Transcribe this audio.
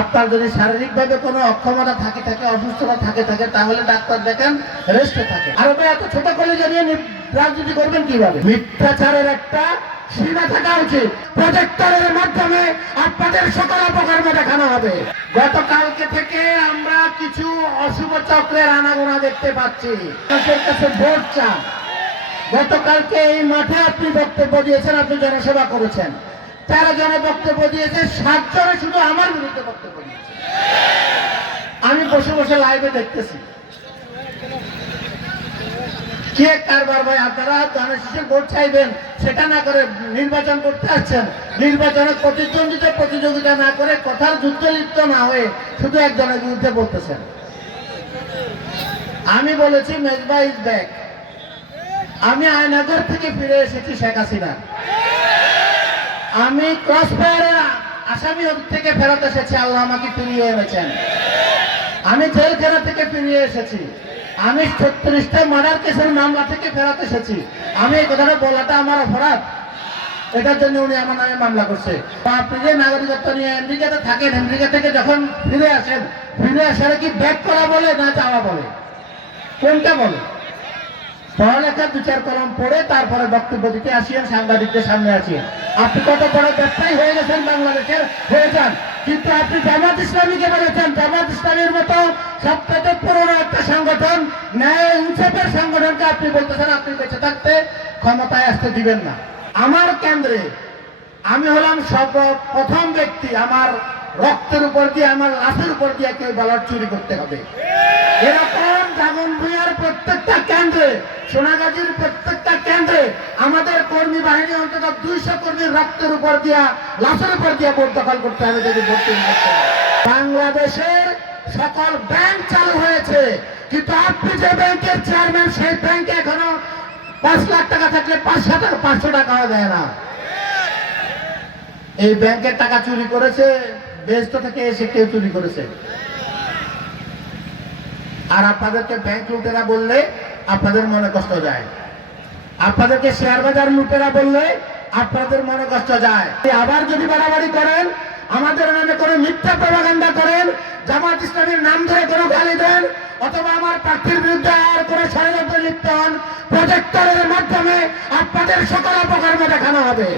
আপনার যদি শারীরিকভাবে কোনো অক্ষমতা থাকে অসুস্থতা থাকে তাহলে ডাক্তার দেখেন, রেস্টে থাকে। আর ওটা এত ছোট কলেজে নিয়ে রাজনীতি করবেন কিভাবে? মিথ্যাচারের একটা সীমা থাকা উচিত। প্রজেক্টরের মাধ্যমে আপনাদের সকল অপকর্ম দেখানো হবে। গতকালকে থেকে আমরা কিছু অশুভ চক্রের আনাগোনা দেখতে পাচ্ছি। মানুষের কাছে ভোট চান। গতকালকে এই মাঠে আপনি বক্তব্য দিয়েছেন, আপনি জনসেবা করেছেন। 13 জনে বক্তব্য দিয়েছে, 7 জনে শুধু আমার বিরুদ্ধে বক্তব্য দিয়েছে। আমি বসে বসে লাইভে দেখতেছি কে কারবার। ভাই, আপনারা জনশিষ্যের ভোট চাইবেন, সেটা না করে নির্বাচন করতে আসছেন। নির্বাচনে প্রতিযোগিতা না করে, কথার যুদ্ধ লিপ্ত না হয়ে শুধু একজনের বিরুদ্ধে বলতেছেন। আমি বলেছি মেজবা ইজ ব্যাক। আমি আয়নাগর থেকে ফিরে এসেছি শেখ হাসিনা। আমি ক্রসফায়ারের আসামি থেকে ফেরত এসেছি, আল্লাহ আমাকে ফিরিয়ে এনেছেন। আমি জেলখানা থেকে ফিরিয়ে এসেছি। আমি 36টা মার্ডার কেসের মামলা থেকে ফেরত এসেছি। আমি এই কথাটা বলাটা আমার অপরাধ, এটার জন্য উনি আমার নামে মামলা করছে। আপনি যে নাগরিকত্ব নিয়ে আমেরিকাতে থাকেন, আমেরিকা থেকে যখন ফিরে আসেন, ফিরে আসারে কি ব্যাক করা বলে না যাওয়া বলে? কোনটা বলে? পড়ালেখার 2-4 কলম পড়ে তারপরে বক্তব্য দিতে আসিয়েন, সাংবাদিকদের সামনে আসিয়েন। আপনি কত বড় ব্যবসায়ী হয়ে গেছেন বাংলাদেশের, হয়ে যান। কিন্তু আপনি জামাত ইসলামীকে বলেছেন, জামাত ইসলামীর মতো সবচেয়ে পুরনো একটা সংগঠন, ন্যায় ইনসাফের সংগঠনকে আপনি বলতেছেন আপনি বেঁচে থাকতে ক্ষমতায় আসতে দিবেন না। আমার কেন্দ্রে আমি হলাম সর্বপ্রথম ব্যক্তি। আমার রক্তের উপর দিয়ে, আমার লাশের উপর দিয়ে কেউ ব্যালট চুরি করতে হবে। এরকম জাগনভূঞার প্রত্যেকটা কেন্দ্রে, সোনাগাজীর প্রত্যেকটা কেন্দ্রে আমাদের কর্মী বাহিনী অন্তত 200 কর্মীর রক্তের উপর দিয়া, লাশের উপর দিয়া ভোট দখল করতে হবে যদি ভোট করতে হয়। বাংলাদেশের সকল ব্যাংক চালু হয়েছে, কিন্তু আপনি যে ব্যাংকের চেয়ারম্যান, সেই ব্যাংকে এখনো 5 লাখ টাকা থাকলে 500 টাকাও দেয় না। এই ব্যাংকের টাকা চুরি করেছে, বেহেশত থেকে এসে কেউ চুরি করেছে। আর আপনাদেরকে ব্যাংক লুটেরা বললে আপনাদের মনে কষ্ট যায়, আপনাদেরকে শেয়ার বাজার লুটেরা বললে আপনাদের মনে কষ্ট যায়। আবার যদি বাড়াবাড়ি করেন, আমাদের নামে কোনো মিথ্যা প্রপাগান্ডা করেন, জামাত ইসলামের নাম ধরে কোনো গালি দেন, অথবা আমার প্রার্থীর বিরুদ্ধে আর কোনো ষড়যন্ত্রে লিপ্ত হন, প্রজেক্টরের মাধ্যমে আপনাদের সকল অপকর্ম দেখানো হবে।